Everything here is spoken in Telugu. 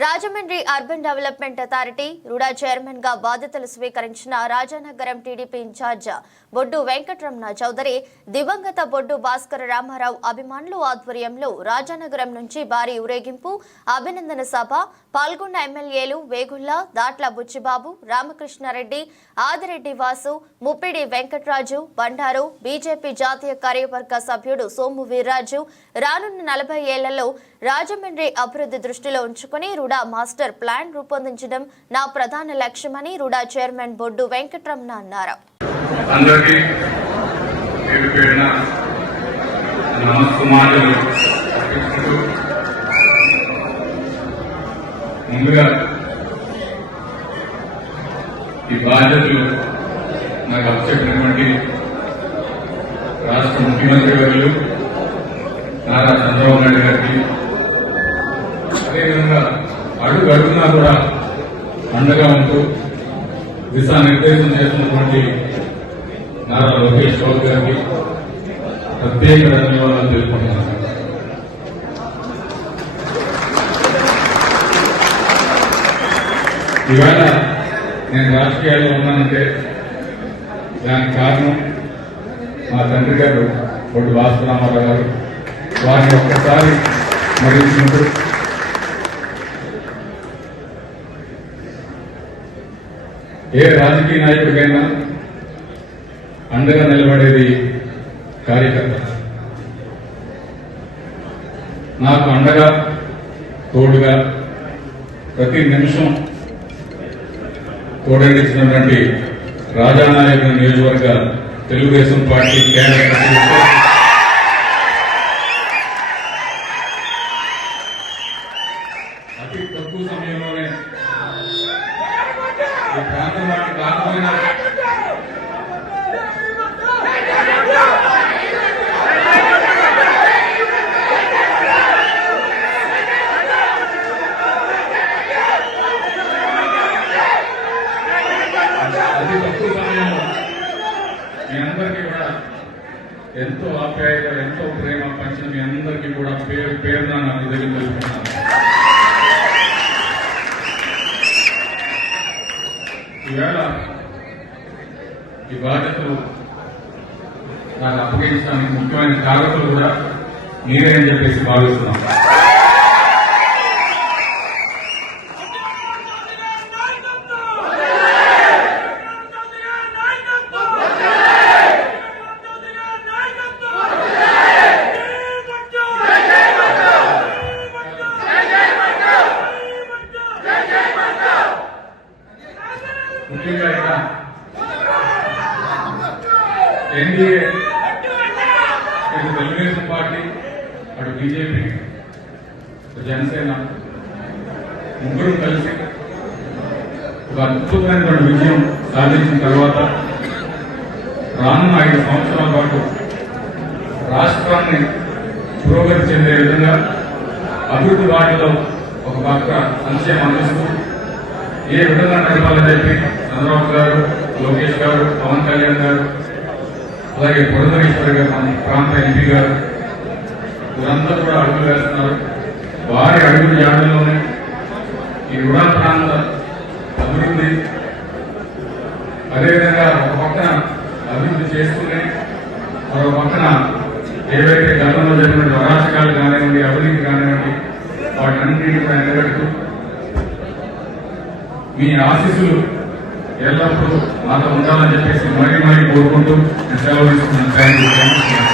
Rajahmundry urban development authority RUDA chairman గా బాధ్యతలు స్వీకరించిన రాజానగరం టీడీపీ ఇన్ఛార్జ్ బొడ్డు వెంకటరమణ చౌదరి దివంగత బొడ్డు భాస్కర రామారావు అభిమానులు ఆధ్వర్యంలో రాజానగరం నుంచి భారీ ఊరేగింపు అభినందన సభ పాల్గొన్న ఎమ్మెల్యేలు వేగుళ్ల దాట్ల బుచ్చిబాబు రామకృష్ణారెడ్డి ఆదిరెడ్డి వాసు ముప్పిడి వెంకటరాజు బండారు బీజేపీ జాతీయ కార్యవర్గ సభ్యుడు సోము వీర్రాజు రానున్న 40 ఏళ్లలో రాజమండ్రి అభివృద్ధి దృష్టిలో ఉంచుకుని రుడా మాస్టర్ ప్లాన్ రూపొందించడం నా ప్రధాన లక్ష్యమని రుడా చైర్మన్ బొడ్డు వెంకటరమణ అన్నారు. ముందుగా ఈ బాధ్యతలు నాకు అప్పచెప్పినటువంటి రాష్ట్ర ముఖ్యమంత్రి వర్యులు నారా చంద్రబాబు నాయుడు గారికి, అదేవిధంగా అడుగు అడుగునా కూడా అండగా ఉంటూ దిశానిర్దేశం చేస్తున్నటువంటి నారా లోకేష్ బాబు గారికి ప్రత్యేక ధన్యవాదాలు తెలుపుకుంటున్నాను. ఈవేళ నేను రాజకీయాల్లో ఉన్నానంటే దానికి కారణం మా తండ్రి గారు బొడ్డు భాస్కర రామారావు గారు. వారిని ఒక్కసారి మరించుకుంటూ ఏ రాజకీయ నాయకుడికైనా అండగా నిలబడేది కార్యకర్త. నాకు అండగా తోడుగా ప్రతి నిమిషం తోడనిచ్చినటువంటి రాజానాయకుల నియోజకవర్గ తెలుగుదేశం పార్టీ కేంద్ర అతి తక్కువ సమయంలోనే ఈ ప్రాంతం వాటికి కాకపోయినా అతి తక్కువ సమయంలో మీ అందరికీ కూడా ఎంతో ఆప్యాయత ఎంతో ప్రేమ పంచిన మీ అందరికీ కూడా పేరు పేరున నా హృదయం తెలుపుతున్నాను. ఈవేళ ఈ బాధ్యతలు నాకు అప్పగించడానికి ముఖ్యమైన కారకులు కూడా మీరే అని చెప్పేసి భావిస్తున్నాం. ముఖ్యంగా ఇక్కడ ఎన్డీఏ, ఇటు తెలుగుదేశం పార్టీ, అటు బీజేపీ, జనసేన ముగ్గురు కలిసి ఒక అద్భుతమైనటువంటి విజయం సాధించిన తర్వాత రానున్న 5 సంవత్సరాల పాటు రాష్ట్రాన్ని పురోగతి చెందే విధంగా అభివృద్ధి వాటిలో ఒక పక్క సంక్షేమం అందిస్తూ ఏ విధంగా నడపాలని చెప్పి చంద్రబాబు గారు, లోకేష్ గారు, పవన్ కళ్యాణ్ గారు, అలాగే పురంధరేశ్వరి గారు, మన ప్రాంత ఎంపీ గారు, వీరందరూ కూడా అడుగులు వేస్తున్నారు. వారి అడుగుల జాడల్లోనే ఈ రుడా ప్రాంత అభివృద్ధి, అదేవిధంగా ఒక పక్కన అభివృద్ధి చేసుకుని మరో పక్కన ఏవైతే గతంలో జరిగిన అరాచకాలు కానివ్వండి, అవినీతి కానివ్వండి, వాటన్నింటినీ కూడా ఎండగడుతూ మీ ఆశీస్సులు ఎల్లప్పుడూ మాతో ఉండాలని చెప్పేసి మరీ కోరుకుంటూ సెలవు తీసుకున్నాను. Thank you.